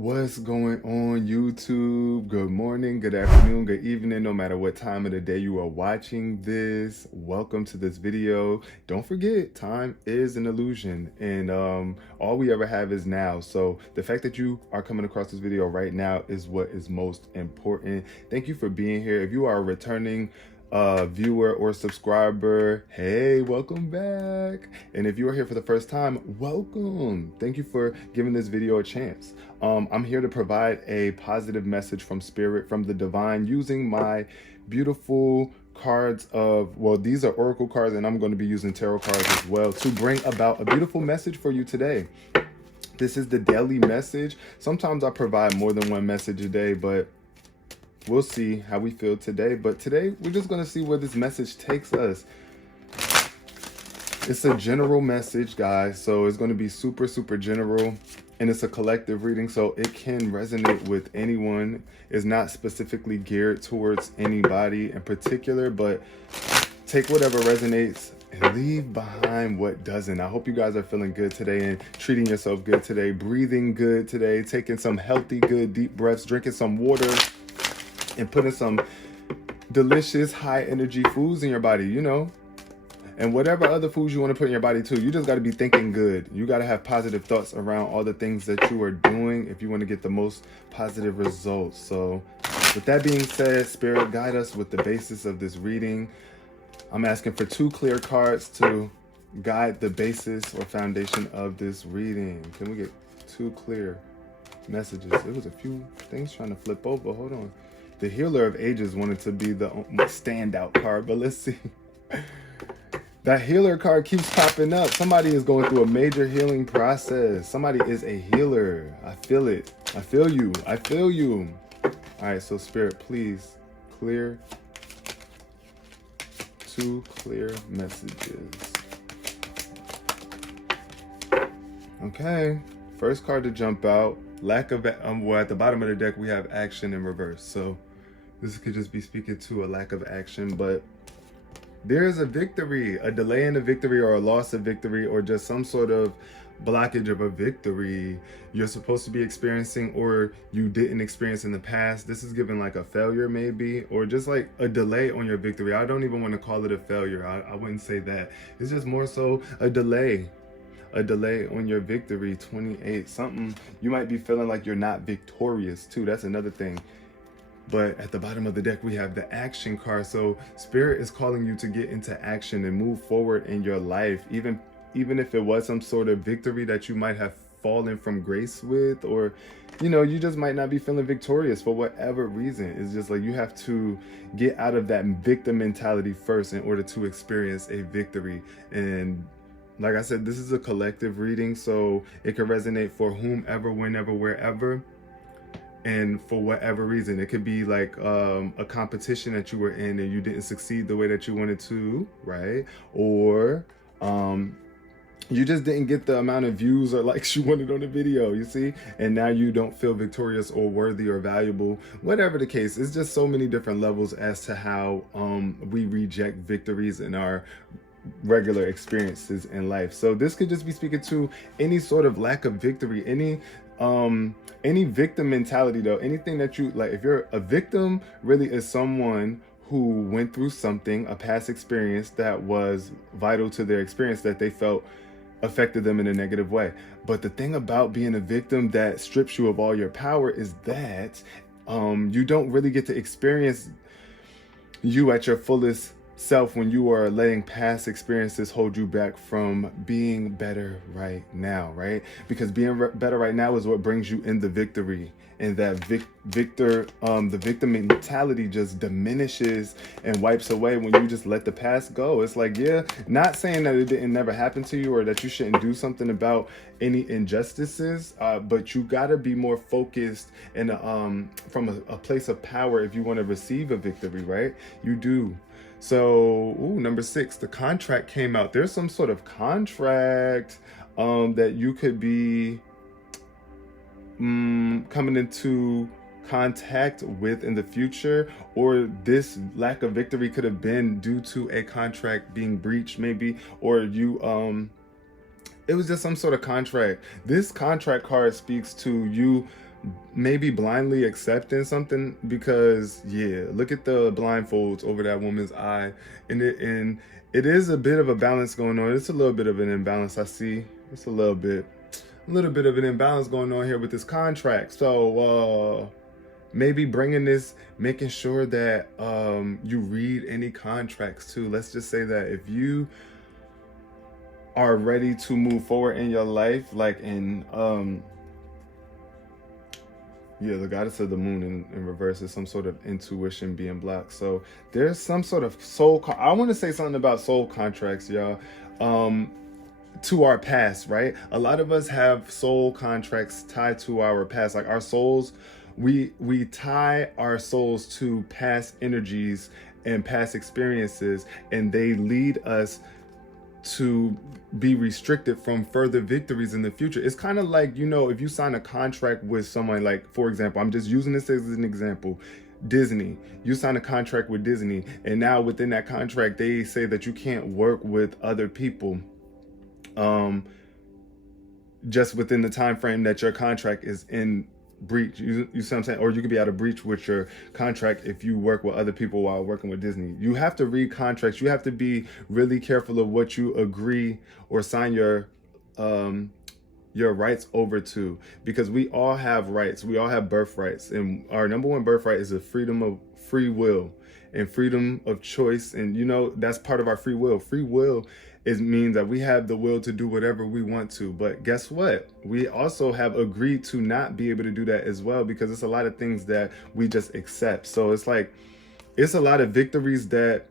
What's going on, YouTube? Good morning, good afternoon, good evening, no matter what time of the day you are watching this. Welcome to this video. Don't forget, time is an illusion, and all we ever have is now. So the fact that you are coming across this video right now is what is most important. Thank you for being here. If you are a returning viewer or subscriber, hey, welcome back. And if you are here for the first time, welcome. Thank you for giving this video a chance. I'm here to provide a positive message from spirit, from the divine, using my beautiful cards of, well, these are oracle cards, and I'm going to be using tarot cards as well to bring about a beautiful message for you today. This is the daily message. Sometimes I provide more than one message a day, but we'll see how we feel today. But today, we're just going to see where this message takes us. It's a general message, guys. So it's going to be super, super general. And it's a collective reading, so it can resonate with anyone. It's not specifically geared towards anybody in particular, but take whatever resonates and leave behind what doesn't. I hope you guys are feeling good today and treating yourself good today, breathing good today, taking some healthy, good, deep breaths, drinking some water, and putting some delicious, high energy foods in your body, you know, and whatever other foods you want to put in your body too. You just got to be thinking good. You got to have positive thoughts around all the things that you are doing if you want to get the most positive results. So with that being said, Spirit, guide us with the basis of this reading. I'm asking for 2 clear cards to guide the basis or foundation of this reading. Can we get 2 clear messages? There was a few things trying to flip over. Hold on. The Healer of Ages wanted to be the standout card, but let's see. That healer card keeps popping up. Somebody is going through a major healing process. Somebody is a healer. I feel it. I feel you. I feel you. All right, so Spirit, please clear 2 clear messages. Okay, first card to jump out. Lack of, well, at the bottom of the deck, we have action in reverse. So this could just be speaking to a lack of action, but there is a victory, a delay in a victory, or a loss of victory, or just some sort of blockage of a victory you're supposed to be experiencing or you didn't experience in the past. This is given like a failure maybe, or just like a delay on your victory. I don't even want to call it a failure. I wouldn't say that. It's just more so a delay on your victory. 28 something. You might be feeling like you're not victorious too. That's another thing. But at the bottom of the deck, we have the action card. So Spirit is calling you to get into action and move forward in your life. Even if it was some sort of victory that you might have fallen from grace with, or, you know, you just might not be feeling victorious for whatever reason. It's just like you have to get out of that victim mentality first in order to experience a victory. And like I said, this is a collective reading, so it can resonate for whomever, whenever, wherever. And for whatever reason, it could be like a competition that you were in and you didn't succeed the way that you wanted to, right? Or you just didn't get the amount of views or likes you wanted on the video, you see? And now you don't feel victorious or worthy or valuable. Whatever the case, it's just so many different levels as to how we reject victories in our regular experiences in life. So this could just be speaking to any sort of lack of victory, any victim mentality though. Anything that you like, if you're a victim, really is someone who went through something, a past experience that was vital to their experience that they felt affected them in a negative way. But the thing about being a victim that strips you of all your power is that you don't really get to experience you at your fullest self when you are letting past experiences hold you back from being better right now, right? Because being better right now is what brings you in the victory, and that the victim mentality just diminishes and wipes away when you just let the past go. It's like, yeah, not saying that it didn't never happen to you or that you shouldn't do something about any injustices, but you gotta be more focused and from a place of power if you want to receive a victory, right? You do. So, number 6, the contract came out. There's some sort of contract that you could be coming into contact with in the future, or this lack of victory could have been due to a contract being breached maybe, or you it was just some sort of contract. This contract card speaks to you maybe blindly accepting something, because yeah, look at the blindfolds over that woman's eye, and it is a bit of a balance going on. It's a little bit of an imbalance. I see it's a little bit of an imbalance going on here with this contract. So maybe bringing this, making sure that you read any contracts too. Let's just say that if you are ready to move forward in your life, like in yeah, the goddess of the moon in reverse is some sort of intuition being blocked. So there's some sort of I want to say something about soul contracts, y'all, to our past, right? A lot of us have soul contracts tied to our past, like our souls. We tie our souls to past energies and past experiences, and they lead us to be restricted from further victories in the future. It's kind of like, you know, if you sign a contract with someone, like, for example, I'm just using this as an example, Disney. You sign a contract with Disney, and now within that contract, they say that you can't work with other people just within the time frame that your contract is in breach. You see what I'm saying? Or you could be out of breach with your contract if you work with other people while working with Disney. You have to read contracts. You have to be really careful of what you agree or sign your rights over to, because we all have rights. We all have birthrights, and our number one birthright is the freedom of free will and freedom of choice. And you know, that's part of our free will. Free will means that we have the will to do whatever we want to. But guess what? We also have agreed to not be able to do that as well, because it's a lot of things that we just accept. So it's like, it's a lot of victories that,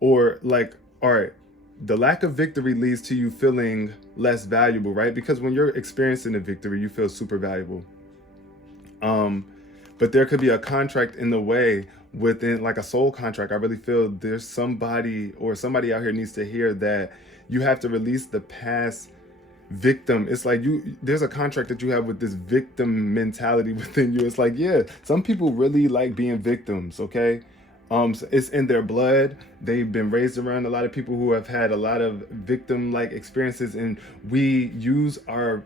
or like, all right, the lack of victory leads to you feeling less valuable, right? Because when you're experiencing a victory, you feel super valuable. But there could be a contract in the way within, like a soul contract. I really feel there's somebody out here needs to hear that you have to release the past victim. It's like there's a contract that you have with this victim mentality within you. It's like, yeah, some people really like being victims, okay? It's in their blood. They've been raised around a lot of people who have had a lot of victim-like experiences, and we use our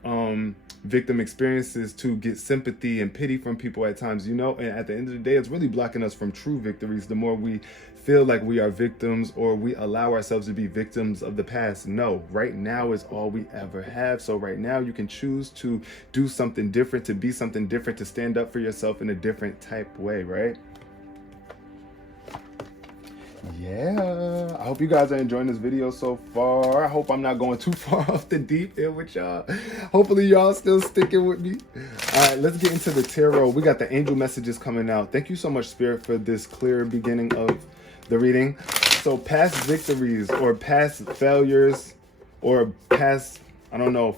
victim experiences to get sympathy and pity from people at times, you know. And at the end of the day, it's really blocking us from true victories. The more we feel like we are victims, or we allow ourselves to be victims of the past. No, right now is all we ever have. So right now you can choose to do something different, to be something different, to stand up for yourself in a different type way, right? Yeah, I hope you guys are enjoying this video so far. I hope I'm not going too far off the deep end with y'all. Hopefully y'all still sticking with me. All right, let's get into the tarot. We got the angel messages coming out. Thank you so much, Spirit, for this clear beginning of the reading. So past victories, or past failures, or past, I don't know,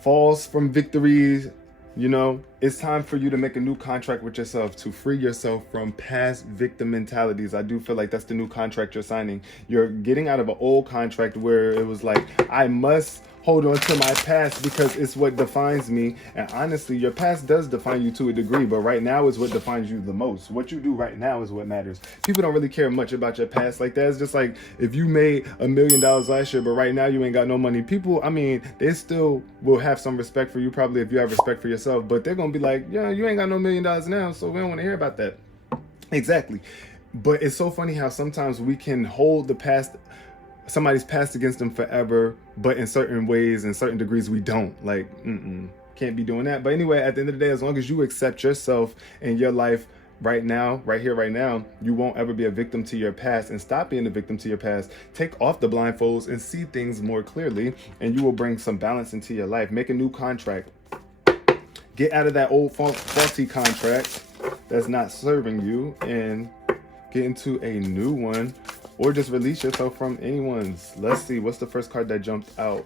falls from victories. You know, it's time for you to make a new contract with yourself, to free yourself from past victim mentalities. I do feel like that's the new contract you're signing. You're getting out of an old contract where it was like, I must hold on to my past because it's what defines me. And honestly, your past does define you to a degree, but right now is what defines you the most. What you do right now is what matters. People don't really care much about your past like that. It's just like, if you made $1 million last year, but right now you ain't got no money, people, I mean, they still will have some respect for you, probably, if you have respect for yourself, but they're gonna be like, yeah, you ain't got no $1 million now, so we don't want to hear about that. Exactly. But it's so funny how sometimes we can hold the past, somebody's past, against them forever, but in certain ways, in certain degrees, we don't. Like, can't be doing that. But anyway, at the end of the day, as long as you accept yourself and your life right now, right here, right now, you won't ever be a victim to your past, and stop being a victim to your past. Take off the blindfolds and see things more clearly, and you will bring some balance into your life. Make a new contract. Get out of that old faulty contract that's not serving you, and get into a new one, or just release yourself from anyone's. Let's see, what's the first card that jumped out?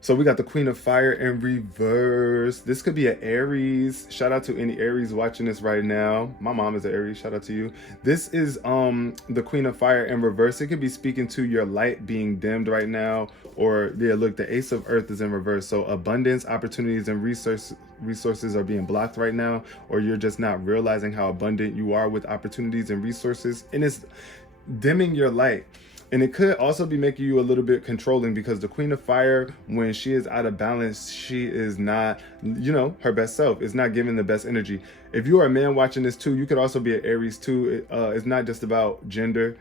So we got the Queen of Fire in reverse. This could be an Aries. Shout out to any Aries watching this right now. My mom is an Aries. Shout out to you. This is the Queen of Fire in reverse. It could be speaking to your light being dimmed right now. Or, yeah, look, the Ace of Earth is in reverse. So abundance, opportunities, and resources are being blocked right now. Or you're just not realizing how abundant you are with opportunities and resources. And it's dimming your light. And it could also be making you a little bit controlling, because the Queen of Fire, when she is out of balance, she is not, her best self. It's not giving the best energy. If you are a man watching this too, you could also be an Aries too. It's not just about gender.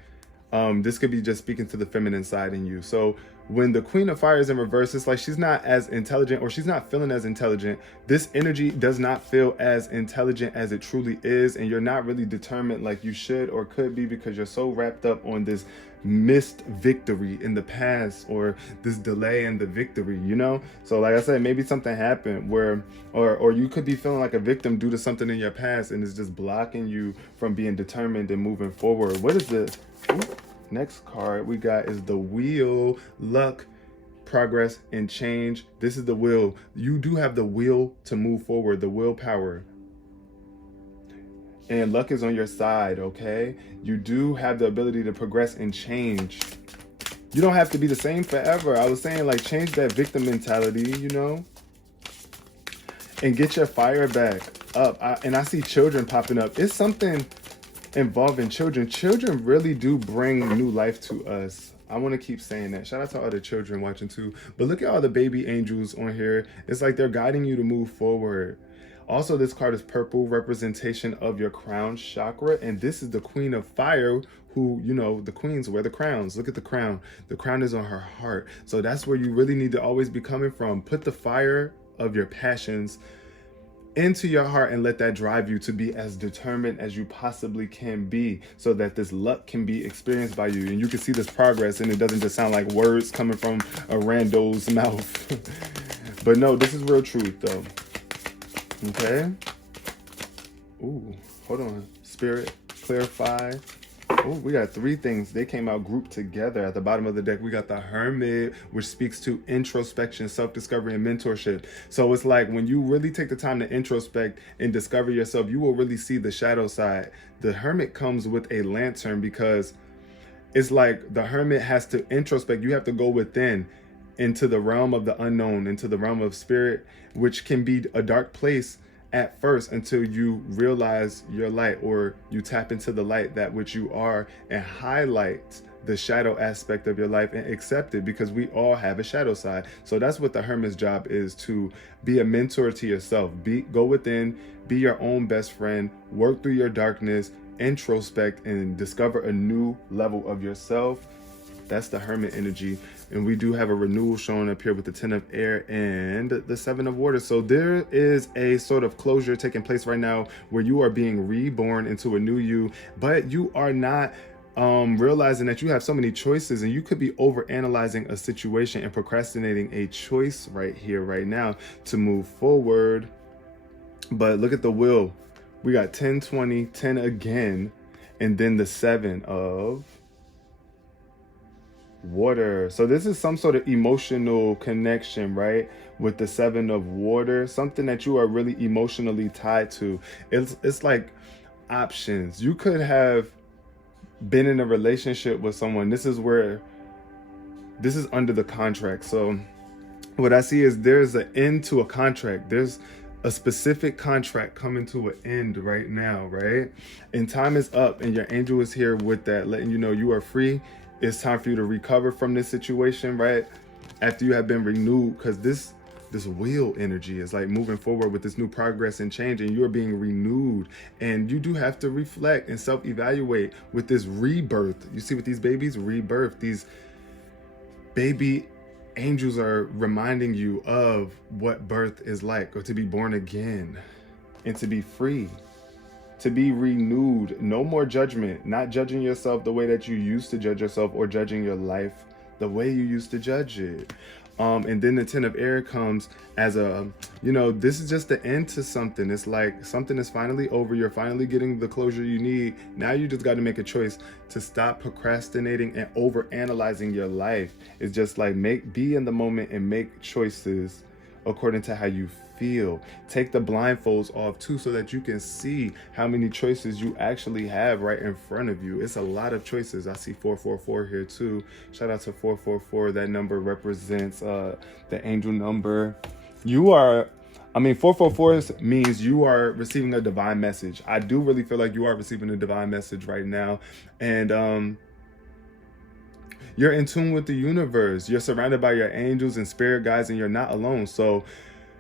This could be just speaking to the feminine side in you. So when the Queen of Fire is in reverse, it's like she's not as intelligent, or she's not feeling as intelligent. This energy does not feel as intelligent as it truly is, and you're not really determined like you should or could be, because you're so wrapped up on this missed victory in the past, or this delay in the victory, So like I said, maybe something happened where, or you could be feeling like a victim due to something in your past, and it's just blocking you from being determined and moving forward. What is this? Ooh. Next card we got is the Wheel, luck, progress, and change. This is the will. You do have the will to move forward, the willpower. And luck is on your side, okay? You do have the ability to progress and change. You don't have to be the same forever. I was saying, like, change that victim mentality, and get your fire back up. And I see children popping up. It's something involving children. Children really do bring new life to us. I want to keep saying that. Shout out to all the children watching too. But look at all the baby angels on here. It's like they're guiding you to move forward. Also, this card is purple, representation of your crown chakra. And this is the Queen of Fire, who, the queens wear the crowns. Look at the crown. The crown is on her heart. So that's where you really need to always be coming from. Put the fire of your passions into your heart and let that drive you to be as determined as you possibly can be, so that this luck can be experienced by you, and you can see this progress, and it doesn't just sound like words coming from a rando's mouth. But no, this is real truth though. Okay. Ooh, hold on. Spirit, clarify. Oh, we got three things. They came out grouped together. At the bottom of the deck, we got the Hermit, which speaks to introspection, self-discovery, and mentorship. So it's like when you really take the time to introspect and discover yourself, you will really see the shadow side. The Hermit comes with a lantern, because it's like the Hermit has to introspect. You have to go within, into the realm of the unknown, into the realm of spirit, which can be a dark place at first, until you realize your light, or you tap into the light, that which you are, and highlight the shadow aspect of your life and accept it, because we all have a shadow side. So that's what the Hermit's job is, to be a mentor to yourself. Go within, be your own best friend, work through your darkness, introspect, and discover a new level of yourself. That's the Hermit energy. And we do have a renewal showing up here with the 10 of air and the 7 of water. So there is a sort of closure taking place right now, where you are being reborn into a new you, but you are not realizing that you have so many choices, and you could be overanalyzing a situation and procrastinating a choice right here, right now, to move forward. But look at the wheel. We got 10, 20, 10 again, and then the 7 of water. So this is some sort of emotional connection, right? With the 7 of water, something that you are really emotionally tied to. It's like options. You could have been in a relationship with someone. This is under the contract. So what I see is there's an end to a contract. There's a specific contract coming to an end right now, right? And time is up, and your angel is here with that, letting you know you are free. It's time for you to recover from this situation, right? After you have been renewed, because this wheel energy is like moving forward with this new progress and change, and you're being renewed. And you do have to reflect and self-evaluate with this rebirth. You see with these babies, rebirth, these baby angels are reminding you of what birth is like, or to be born again and to be free, to be renewed. No more judgment, not judging yourself the way that you used to judge yourself, or judging your life the way you used to judge it. And then the 10 of air comes as this is just the end to something. It's like something is finally over. You're finally getting the closure you need. Now you just got to make a choice to stop procrastinating and over analyzing your life. It's just like be in the moment and make choices according to how you feel. Take the blindfolds off too, so that you can see how many choices you actually have right in front of you. It's a lot of choices. I see 444 here too. Shout out to 444. That number represents the angel number. 444 means you are receiving a divine message. I do really feel like you are receiving a divine message right now. And You're in tune with the universe. You're surrounded by your angels and spirit guides, and you're not alone. So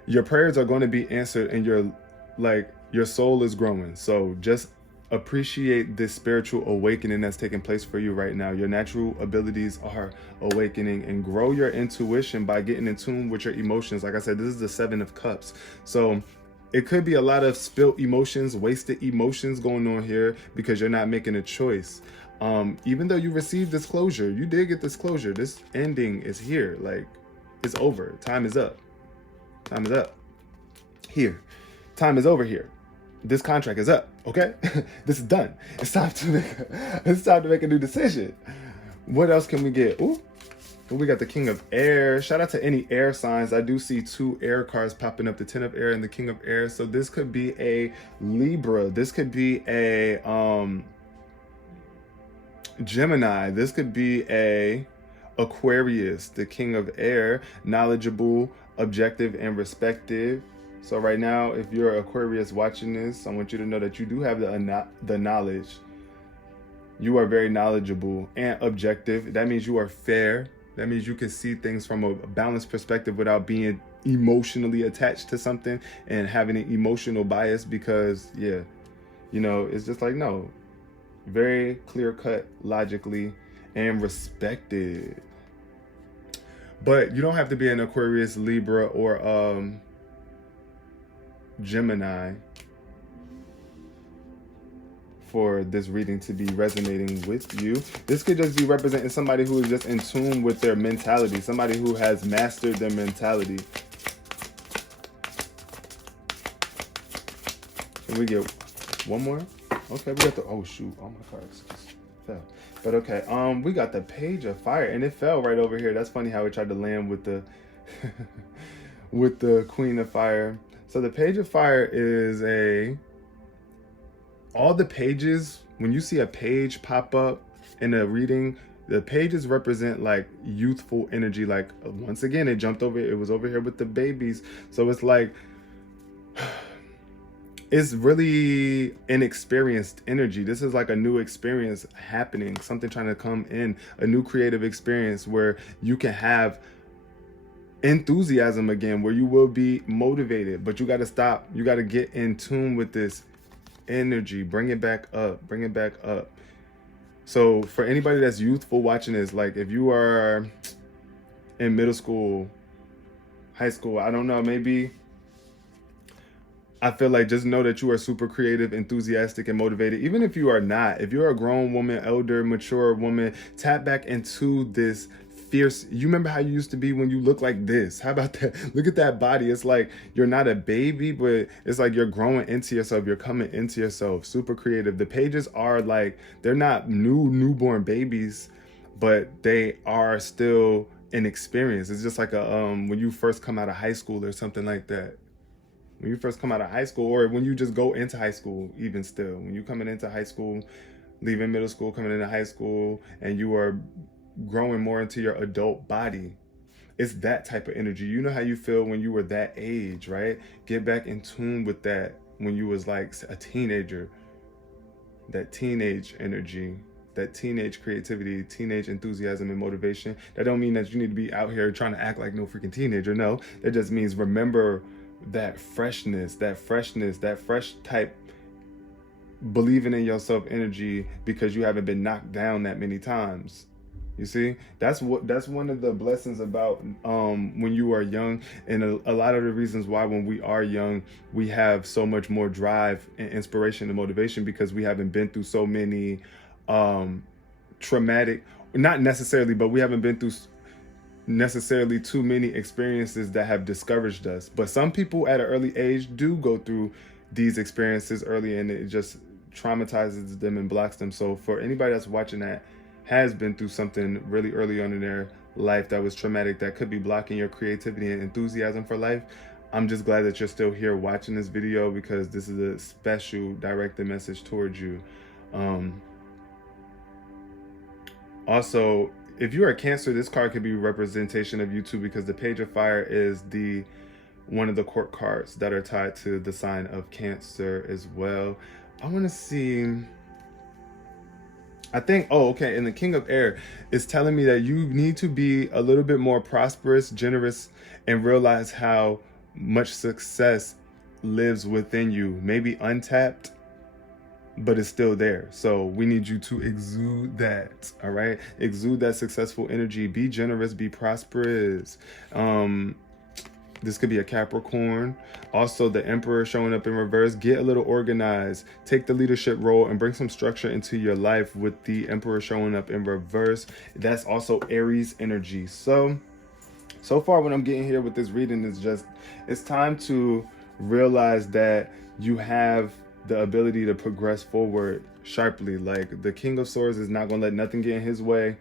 your prayers are going to be answered, and your soul is growing. So just appreciate this spiritual awakening that's taking place for you right now. Your natural abilities are awakening, and grow your intuition by getting in tune with your emotions. Like I said, this is the 7 of Cups. So it could be a lot of spilt emotions, wasted emotions going on here because you're not making a choice. Even though you received this closure, you did get this closure. This ending is here. Like, it's over. Time is up. Time is up. Here. Time is over here. This contract is up. Okay? This is done. It's time to make a new decision. What else can we get? Ooh. We got the King of Air. Shout out to any air signs. I do see 2 air cards popping up, the 10 of Air and the King of Air. So this could be a Libra. This could be a Gemini. This could be a Aquarius, the King of Air, knowledgeable, objective, and respective. So right now, if you're Aquarius watching this, I want you to know that you do have the knowledge. You are very knowledgeable and objective. That means you are fair. That means you can see things from a balanced perspective without being emotionally attached to something and having an emotional bias because, yeah, you know, it's just like, no, very clear cut logically and respected. But you don't have to be an Aquarius, Libra, or Gemini for this reading to be resonating with you. This could just be representing somebody who is just in tune with their mentality, somebody who has mastered their mentality. Can we get one more? Okay, we got the, oh shoot, all my cards just fell. But okay, we got the Page of Fire, and it fell right over here. That's funny how it tried to land with the with the Queen of Fire. So the Page of Fire is all the pages, when you see a page pop up in a reading, the pages represent like youthful energy. Like, once again, it was over here with the babies. So it's like, it's really inexperienced energy. This is like a new experience happening, something trying to come in, a new creative experience where you can have enthusiasm again, where you will be motivated, but you got to stop. You got to get in tune with this energy. Bring it back up. Bring it back up. So for anybody that's youthful watching this, like if you are in middle school, high school, I don't know, maybe, I feel like just know that you are super creative, enthusiastic, and motivated. Even if you are not, if you're a grown woman, elder, mature woman, tap back into this fierce. You remember how you used to be when you look like this? How about that? Look at that body. It's like you're not a baby, but it's like you're growing into yourself. You're coming into yourself. Super creative. The pages are like, they're not newborn babies, but they are still an experience. It's just like a when you first come out of high school or something like that. When you first come out of high school, or when you just go into high school, even still, when you're coming into high school, leaving middle school, coming into high school, and you are growing more into your adult body, it's that type of energy. You know how you feel when you were that age, right? Get back in tune with that when you was like a teenager, that teenage energy, that teenage creativity, teenage enthusiasm and motivation. That don't mean that you need to be out here trying to act like no freaking teenager. No, that just means remember that freshness, that fresh type, believing in yourself energy because you haven't been knocked down that many times. You see, that's one of the blessings about when you are young, and a lot of the reasons why when we are young we have so much more drive and inspiration and motivation, because we haven't been through so many traumatic, not necessarily, but we haven't been through necessarily too many experiences that have discouraged us. But some people at an early age do go through these experiences early, and it just traumatizes them and blocks them. So for anybody that's watching that has been through something really early on in their life that was traumatic, that could be blocking your creativity and enthusiasm for life, I'm just glad that you're still here watching this video, because this is a special directed message towards you. Also, if you are Cancer, this card could be a representation of you too, because the Page of Fire is one of the court cards that are tied to the sign of Cancer as well. I want to see, I think, oh, okay. And the King of Air is telling me that you need to be a little bit more prosperous, generous, and realize how much success lives within you. Maybe untapped, but it's still there. So we need you to exude that. All right. Exude that successful energy. Be generous, be prosperous. This could be a Capricorn. Also, the Emperor showing up in reverse. Get a little organized. Take the leadership role and bring some structure into your life with the Emperor showing up in reverse. That's also Aries energy. So far what I'm getting here with this reading is just, it's time to realize that you have the ability to progress forward sharply. Like the King of Swords is not going to let nothing get in his way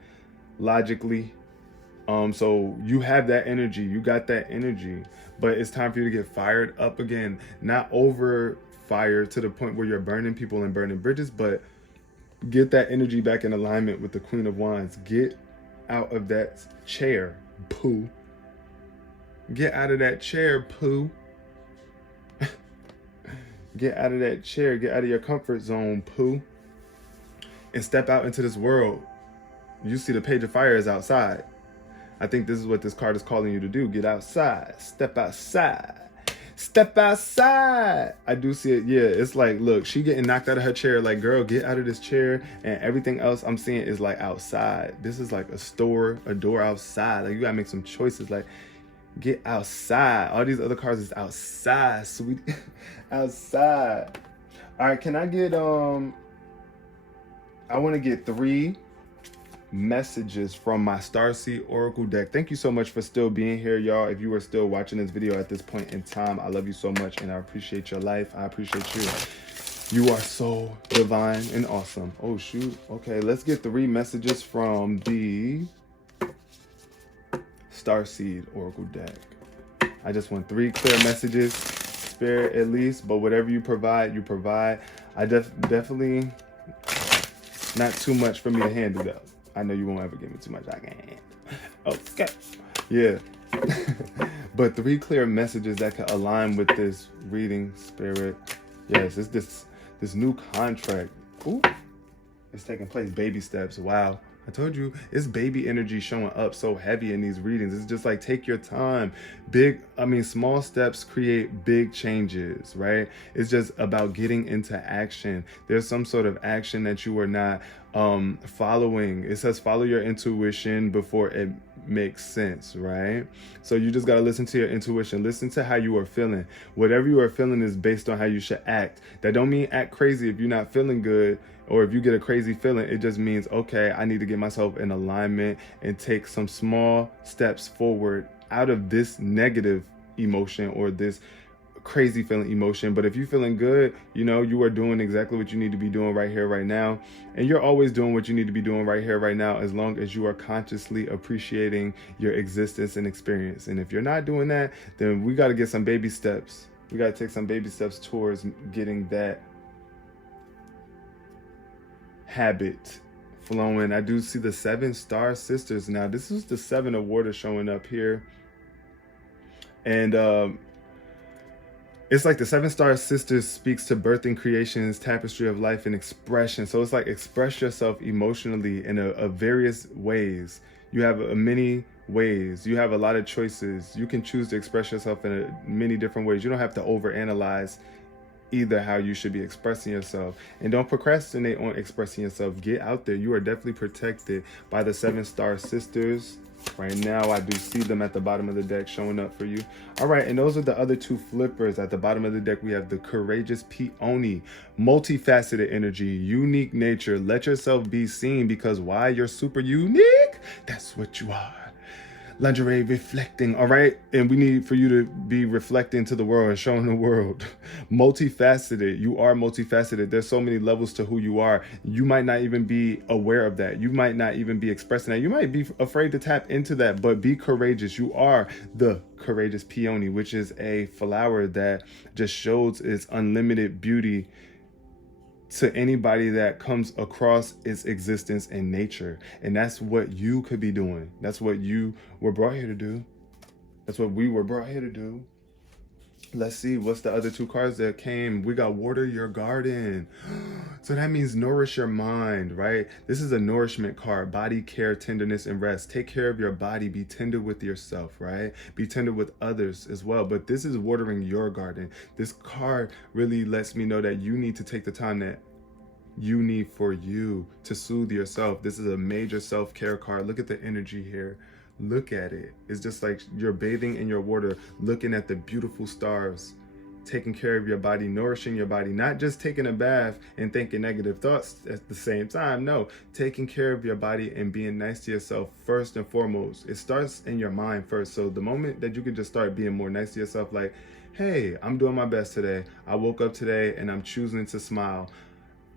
logically. So you have that energy, you got that energy, but it's time for you to get fired up again, not over fire to the point where you're burning people and burning bridges, but get that energy back in alignment with the Queen of Wands. Get out of that chair, poo. Get out of that chair, poo. Get out of that chair, get out of your comfort zone, poo, and step out into this world. You see the Page of Fire is outside. I think this is what this card is calling you to do. Get outside. Step outside. Step outside. I do see it. Yeah, it's like, look, she getting knocked out of her chair. Like, girl, get out of this chair. And everything else I'm seeing is like outside. This is like a store, a door outside. Like, you gotta make some choices. Like, get outside. All these other cards is outside, sweet. Outside. All right, can I get, I want to get 3 messages from my Starseed Oracle deck. Thank you so much for still being here, y'all. If you are still watching this video at this point in time, I love you so much and I appreciate your life. I appreciate you. You are so divine and awesome. Oh shoot. Okay, let's get 3 messages from the Starseed Oracle deck. I just want 3 clear messages, Spirit at least, but whatever you provide, you provide. I definitely not too much for me to handle though. I know you won't ever give me too much. I can't. Okay. Yeah. But 3 clear messages that can align with this reading, Spirit. Yes, it's this new contract. Ooh. It's taking place. Baby steps. Wow. I told you, it's baby energy showing up so heavy in these readings. It's just like, take your time. Small steps create big changes, right? It's just about getting into action. There's some sort of action that you are not following. It says follow your intuition before it makes sense, right? So you just got to listen to your intuition. Listen to how you are feeling. Whatever you are feeling is based on how you should act. That don't mean act crazy if you're not feeling good. Or if you get a crazy feeling, it just means, okay, I need to get myself in alignment and take some small steps forward out of this negative emotion or this crazy feeling emotion. But if you're feeling good, you know, you are doing exactly what you need to be doing right here, right now. And you're always doing what you need to be doing right here, right now, as long as you are consciously appreciating your existence and experience. And if you're not doing that, then we got to get some baby steps. We got to take some baby steps towards getting that habit flowing. I do see the 7 star sisters. Now this is the 7 of water showing up here, and it's like the 7 star sisters speaks to birthing, creations, tapestry of life, and expression. So it's like express yourself emotionally in a various ways. You have many ways. You have a lot of choices. You can choose to express yourself in many different ways. You don't have to overanalyze either how you should be expressing yourself, and don't procrastinate on expressing yourself. Get out there. You are definitely protected by the 7 star sisters. Right now I do see them at the bottom of the deck showing up for you. All right, and those are the other 2 flippers. At the bottom of the deck we have the courageous peony, multifaceted energy, unique nature. Let yourself be seen, because why? You're super unique. That's what you are. Lingerie reflecting. All right, and we need for you to be reflecting to the world and showing the world. Multifaceted. You are multifaceted. There's so many levels to who you are. You might not even be aware of that. You might not even be expressing that. You might be afraid to tap into that, but be courageous. You are the courageous peony, which is a flower that just shows its unlimited beauty to anybody that comes across its existence in nature. And that's what you could be doing. That's what you were brought here to do. That's what we were brought here to do. Let's see, what's the other two cards that came? We got water your garden. So that means nourish your mind, right? This is a nourishment card, body care, tenderness, and rest. Take care of your body, be tender with yourself, right? Be tender with others as well. But this is watering your garden. This card really lets me know that you need to take the time that you need for you to soothe yourself. This is a major self-care card. Look at the energy here. Look at it. It's just like you're bathing in your water, looking at the beautiful stars, taking care of your body, nourishing your body, not just taking a bath and thinking negative thoughts at the same time. No, taking care of your body and being nice to yourself first and foremost. It starts in your mind first. So the moment that you can just start being more nice to yourself, like, hey, I'm doing my best today. I woke up today and I'm choosing to smile.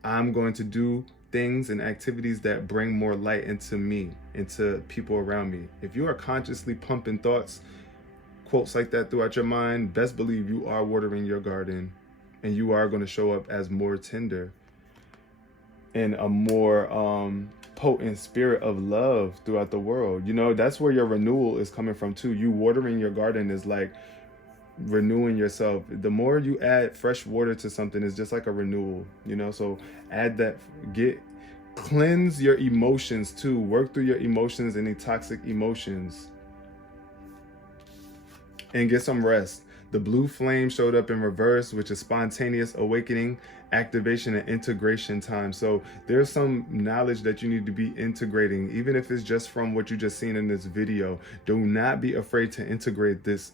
I'm going to do things and activities that bring more light into me, into people around me. If you are consciously pumping thoughts, quotes like that throughout your mind, best believe you are watering your garden, and you are going to show up as more tender and a more potent spirit of love throughout the world. You know, that's where your renewal is coming from too. You watering your garden is like renewing yourself. The more you add fresh water to something, is just like a renewal, you know. So add that, cleanse your emotions too. Work through your emotions, any toxic emotions, and get some rest. The blue flame showed up in reverse, which is spontaneous awakening, activation, and integration time. So there's some knowledge that you need to be integrating, even if it's just from what you just seen in this video. Do not be afraid to integrate this.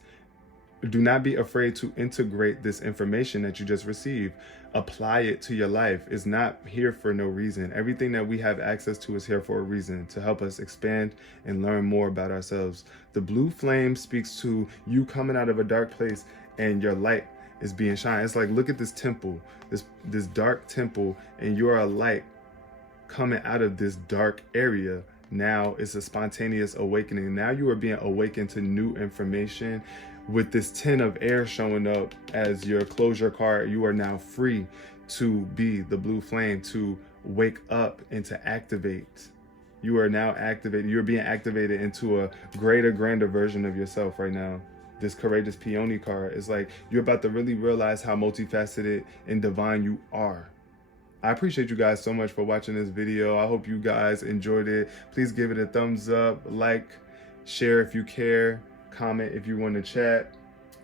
Do not be afraid to integrate this information that you just received. Apply it to your life. It's not here for no reason. Everything that we have access to is here for a reason, to help us expand and learn more about ourselves. The blue flame speaks to you coming out of a dark place and your light is being shined. It's like, look at this temple, this dark temple, and you are a light coming out of this dark area. Now it's a spontaneous awakening. Now you are being awakened to new information. With this 10 of air showing up as your closure card, you are now free to be the blue flame, to wake up and to activate. You are now activated. You're being activated into a greater, grander version of yourself right now. This courageous peony card is like, you're about to really realize how multifaceted and divine you are. I appreciate you guys so much for watching this video. I hope you guys enjoyed it. Please give it a thumbs up, like, share if you care, comment if you want to chat,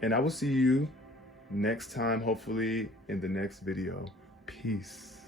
and I will see you next time, hopefully in the next video. Peace.